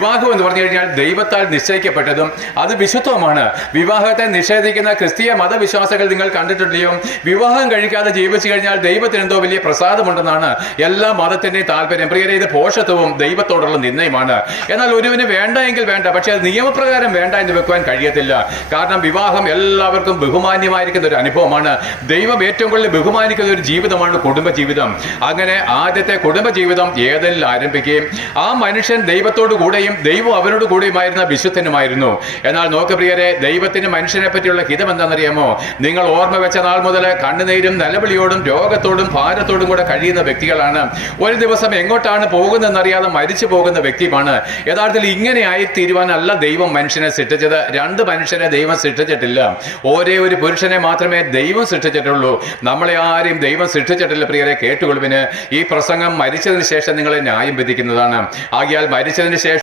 വിവാഹം എന്ന് പറഞ്ഞു കഴിഞ്ഞാൽ ദൈവത്താൽ നിശ്ചയിക്കപ്പെട്ടതും അത് വിശുദ്ധവുമാണ്. വിവാഹത്തെ നിഷേധിക്കുന്ന ക്രിസ്തീയ മതവിശ്വാസികൾ നിങ്ങൾ കണ്ടിട്ടില്ലയോ? വിവാഹം കഴിക്കാതെ ജീവിച്ചു കഴിഞ്ഞാൽ ദൈവത്തിന് എന്തോ വലിയ പ്രസാദമുണ്ടെന്നാണ് എല്ലാ മതത്തിന്റെയും താല്പര്യം. പ്രിയരെ, ഇത് ഭോഷത്വവും ദൈവത്തോടുള്ള നിന്ദയുമാണ്. എന്നാൽ ഒരുവിന് വേണ്ട എങ്കിൽ വേണ്ട, പക്ഷെ അത് നിയമപ്രകാരം വേണ്ട എന്ന് വെക്കുവാൻ കഴിയത്തില്ല. കാരണം വിവാഹം എല്ലാവർക്കും ബഹുമാന്യമായിരിക്കുന്ന ഒരു അനുഭവമാണ്. ദൈവം ഏറ്റവും കൂടുതൽ ബഹുമാനിക്കുന്ന ഒരു ജീവിതമാണ് കുടുംബജീവിതം. അങ്ങനെ ആദ്യത്തെ കുടുംബജീവിതം ഏതെങ്കിലും ആരംഭിക്കുകയും ആ മനുഷ്യൻ ദൈവത്തോടു കൂടെയും ദൈവം അവനോട് കൂടെയുമായിരുന്ന വിശുദ്ധനുമായിരുന്നു. എന്നാൽ നോക്ക് പ്രിയരെ, ദൈവത്തിന് മനുഷ്യനെ പറ്റിയുള്ള ഹിതം എന്താണെന്നറിയാമോ? നിങ്ങൾ ഓർമ്മ വെച്ച നാൾ മുതൽ കണ്ണുനീരും നിലവിളിയോടും രോഗത്തോടും ഭാരത്തോടും കൂടെ കഴിയുന്ന വ്യക്തികളാണ്. ഒരു ദിവസം എങ്ങോട്ടാണ് പോകുന്നതെന്നറിയാതെ മരിച്ചു പോകുന്ന വ്യക്തിയുമാണ്. യഥാർത്ഥത്തിൽ ഇങ്ങനെ ആയിത്തീരുവാനല്ല ദൈവം മനുഷ്യനെ സൃഷ്ടിച്ചത്. രണ്ട് മനുഷ്യനെ ദൈവം സൃഷ്ടിച്ചിട്ടില്ല. ഒരേ ഒരു പുരുഷനെ മാത്രമേ ദൈവം സൃഷ്ടിച്ചിട്ടുള്ളൂ. നമ്മളെ ആരെയും ദൈവം സൃഷ്ടിച്ചിട്ടില്ല. പ്രിയരെ, കേട്ടുകൊള്ളുവിന്. ഈ പ്രസംഗം മരിച്ചതിന് ശേഷം നിങ്ങളെ ന്യായം വിധിക്കുന്നതാണ്. ആകയാൽ മരിച്ചതിന് ശേഷം